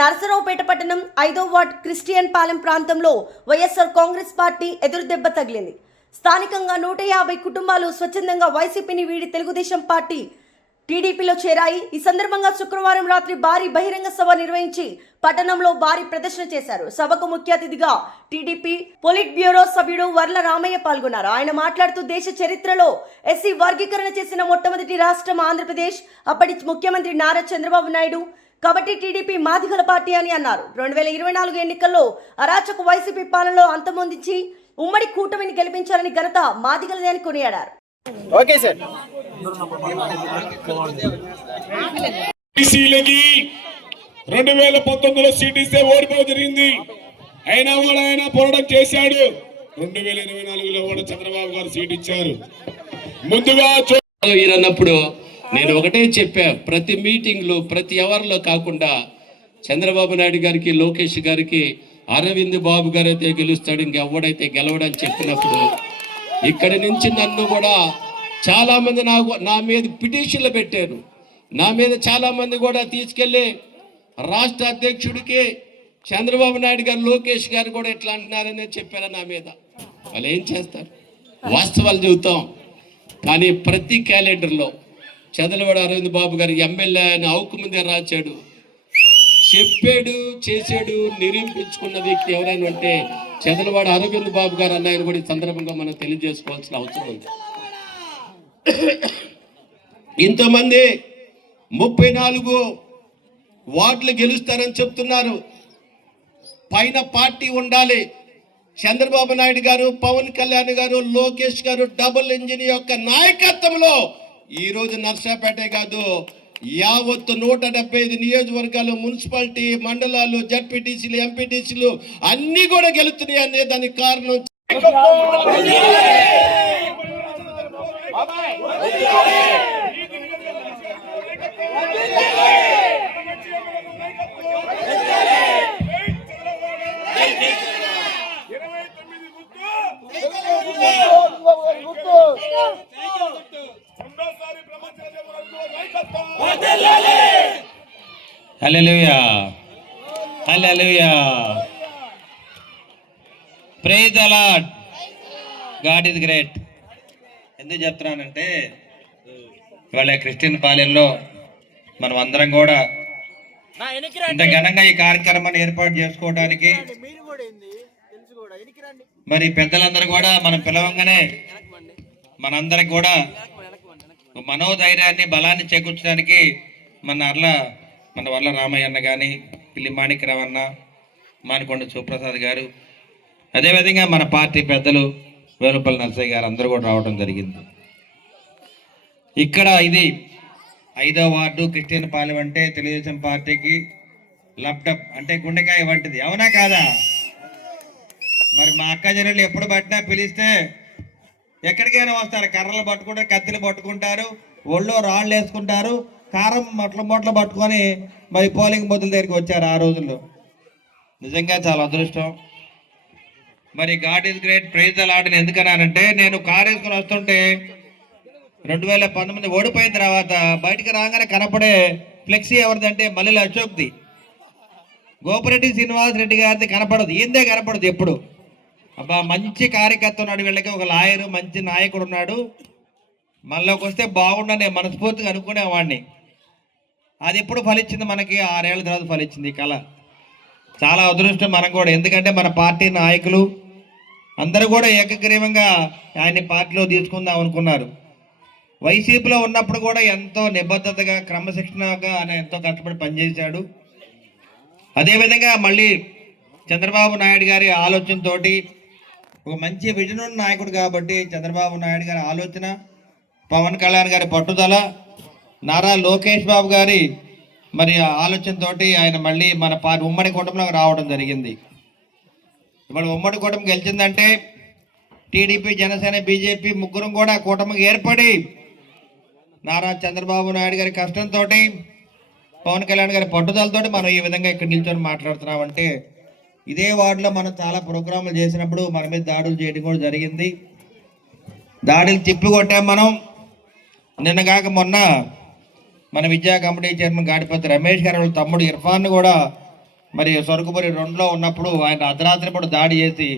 నరసరావుపేట పట్టణం ఐదో ward Christian Palem ప్రాంతంలో వైఎస్ఆర్ కాంగ్రెస్ పార్టీ ఎదురుదెబ్బ తగిలింది. స్థానికంగా నూట యాభై కుటుంబాలు స్వచ్ఛందంగా వైసీపీని వీడి తెలుగుదేశం పార్టీ టీడీపీలో చేరాయి. ఈ సందర్భంగా శుక్రవారం రాత్రి భారీ బహిరంగ సభ నిర్వహించి పట్టణంలో భారీ ప్రదర్శన చేశారు. సభకు ముఖ్య అతిథిగా టీడీపీ పొలిట్ బ్యూరో సభ్యుడు వర్ల రామయ్య పాల్గొన్నారు. ఆయన మాట్లాడుతూ దేశ చరిత్రలో ఎస్సీ వర్గీకరణ చేసిన మొట్టమొదటి రాష్ట్రం ఆంధ్రప్రదేశ్. అప్పటి ముఖ్యమంత్రి నారా చంద్రబాబు నాయుడు కాబట్టి టీడీపీ మాదిగల పార్టీ అని అన్నారు. రెండు వేల ఇరవై నాలుగు ఎన్నికల్లో అరాచక వైసీపీ పాలనలో అంతమొందించి ఉమ్మడి కూటమిని గెలిపించాలని ఘనత మాదిగలదే అని కొనియాడారు. Okay sir. రెండు వేల పంతొమ్మిదిలో సీట్ ఇస్తే ఓడిపోవడం జరిగింది. అయినా కూడా ఆయన పోరాటం చేశాడు. రెండు వేల ఇరవై నాలుగులో కూడా చంద్రబాబు గారు సీట్ ఇచ్చారు. ముందుగా చూ- ఈయనన్నప్పుడు నేను ఒకటే చెప్పా ప్రతి మీటింగ్లో ప్రతి అవర్లో కాకుండా చంద్రబాబు నాయుడు గారికి లోకేష్ గారికి అరవింద్ బాబు గారు అయితే గెలుస్తాడు ఇంకెవడైతే గెలవడని చెప్పినప్పుడు ఇక్కడి నుంచి నన్ను కూడా చాలామంది నాకు నా మీద పిటిషన్లు పెట్టారు. నా మీద చాలామంది కూడా తీసుకెళ్ళి రాష్ట్ర అధ్యక్షుడికి చంద్రబాబు నాయుడు గారు లోకేష్ గారు కూడా ఎట్లా అంటున్నారని చెప్పారు నా మీద. వాళ్ళు ఏం చేస్తారు? వాస్తవాలు చెబుతాం. కానీ ప్రతి క్యాలెండర్లో చంద్రబాబు అరవింద్ బాబు గారు ఎమ్మెల్యే అని అవుకు ముందే రాచాడు. చెప్పాడు చేశాడు నిరూపించుకున్న వ్యక్తి ఎవరైనా ఉంటే చంద్రబాబు అరవింద్ బాబు గారు అన్నాయని కూడా ఈ సందర్భంగా మనం తెలియజేసుకోవాల్సిన అవసరం ఉంది. ఇంతమంది ముప్పై నాలుగు వార్డులు గెలుస్తారని చెప్తున్నారు. పైన పార్టీ ఉండాలి. చంద్రబాబు నాయుడు గారు పవన్ కళ్యాణ్ గారు లోకేష్ గారు డబుల్ ఇంజిన్ యొక్క నాయకత్వంలో ఈ రోజు నర్సాపేటే కాదు యావత్తు నూట డెబ్బై ఐదు నియోజకవర్గాలు మున్సిపాలిటీ మండలాలు జడ్పీటీసీలు ఎంపీటీసీలు అన్ని కూడా గెలుతున్నాయి అనే దానికి కారణం hallelujah hallelujah praise the Lord God is great ఎందుకు చెప్తున్నానంటే ఇవాళ క్రిస్టియన్ పాలెంలో మనం అందరం కూడా ఇంత ఘనంగా ఈ కార్యక్రమాన్ని ఏర్పాటు చేసుకోవడానికి మరి పెద్దలందరూ కూడా మనం పిలవంగానే మనందరికి కూడా మనోధైర్యాన్ని బలాన్ని చేకూర్చడానికి మన అర్ల మన వల్ల రామయ్య అన్న కానీ పిల్లి మాణిక్యరావు అన్న మానికొండ సుప్రసాద్ గారు అదేవిధంగా మన పార్టీ పెద్దలు వేలుపల్లి నరసయ్య గారు అందరూ కూడా రావడం జరిగింది. ఇక్కడ ఇది ఐదో వార్డు క్రిస్టియన్ పాలెం అంటే తెలుగుదేశం పార్టీకి లప్టప్ అంటే గుండెకాయ వంటిది. అవునా కాదా? మరి మా అక్క జనులు ఎప్పుడు పట్టినా పిలిస్తే ఎక్కడికైనా వస్తారు. కర్రలు పట్టుకుంటారు కత్తిలు పట్టుకుంటారు ఒళ్ళో రాళ్ళు వేసుకుంటారు. కారం మొట్ల మొట్లు పట్టుకొని మరి పోలింగ్ బూతుల దగ్గరికి వచ్చారు ఆ రోజుల్లో. నిజంగా చాలా అదృష్టం. మరి God is great praise the ఎందుకన్నానంటే నేను కారు వేసుకొని వస్తుంటే రెండు వేల పంతొమ్మిది ఓడిపోయిన తర్వాత బయటికి రాగానే కనపడే ఫ్లెక్సీ ఎవరిదంటే మల్లెల అశోక్ది. గోపిరెడ్డి శ్రీనివాస్ రెడ్డి గారిది కనపడదు. ఏందే కనపడదు ఎప్పుడు. అబ్బా మంచి కార్యకర్త ఉన్నాడు వీళ్ళకి. ఒక లాయరు మంచి నాయకుడు ఉన్నాడు. మనలోకి వస్తే బాగుండని మనస్ఫూర్తిగా అనుకునేవాడిని. అది ఎప్పుడు ఫలించింది మనకి ఆరేళ్ళ తర్వాత ఫలించింది కళ. చాలా అదృష్టం మనం కూడా. ఎందుకంటే మన పార్టీ నాయకులు అందరూ కూడా ఏకగ్రీవంగా ఆయన్ని పార్టీలో తీసుకుందాం అనుకున్నారు. వైసీపీలో ఉన్నప్పుడు కూడా ఎంతో నిబద్ధతగా క్రమశిక్షణగా ఆయన ఎంతో కష్టపడి పనిచేశాడు. అదేవిధంగా మళ్ళీ చంద్రబాబు నాయుడు గారి ఆలోచనతో ఒక మంచి విజన్ నాయకుడు కాబట్టి చంద్రబాబు నాయుడు గారి ఆలోచన పవన్ కళ్యాణ్ గారి పట్టుదల నారా లోకేష్ బాబు గారి మరి ఆలోచనతోటి ఆయన మళ్ళీ మన పార్టీ ఉమ్మడి కూటమిలోకి రావడం జరిగింది. ఇవాళ ఉమ్మడి కూటమి గెలిచిందంటే టీడీపీ జనసేన బీజేపీ ముగ్గురం కూడా కూటమికి ఏర్పడి నారా చంద్రబాబు నాయుడు గారి కష్టంతో పవన్ కళ్యాణ్ గారి పట్టుదలతో మనం ఈ విధంగా ఇక్కడ నిల్చొని మాట్లాడుతున్నామంటే ఇదే వార్డులో మనం చాలా ప్రోగ్రాంలు చేసినప్పుడు మన మీద దాడులు చేయడం కూడా జరిగింది. దాడులు తిప్పి కొట్టాం మనం నిన్నగాక మొన్న మన విద్యా కమిటీ చైర్మన్ గాడిపతి రమేష్ గారి వాళ్ళ తమ్ముడు ఇర్ఫాన్ కూడా మరి సొరకుబరి రెండులో ఉన్నప్పుడు ఆయన అర్ధరాత్రి పూట దాడి చేసి